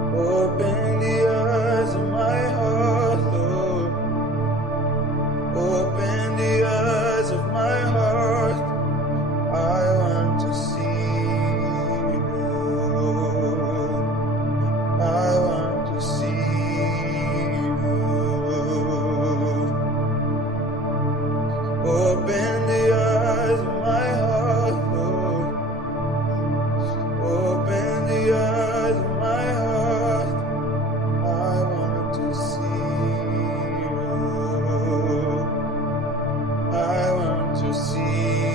Open the eyes of my heart, Lord. Open the eyes of my heart. I want to see you. I want to see you. Open the eyes of my heart, Lord. Open the eyes of my heart. I want to see you. I want to see you.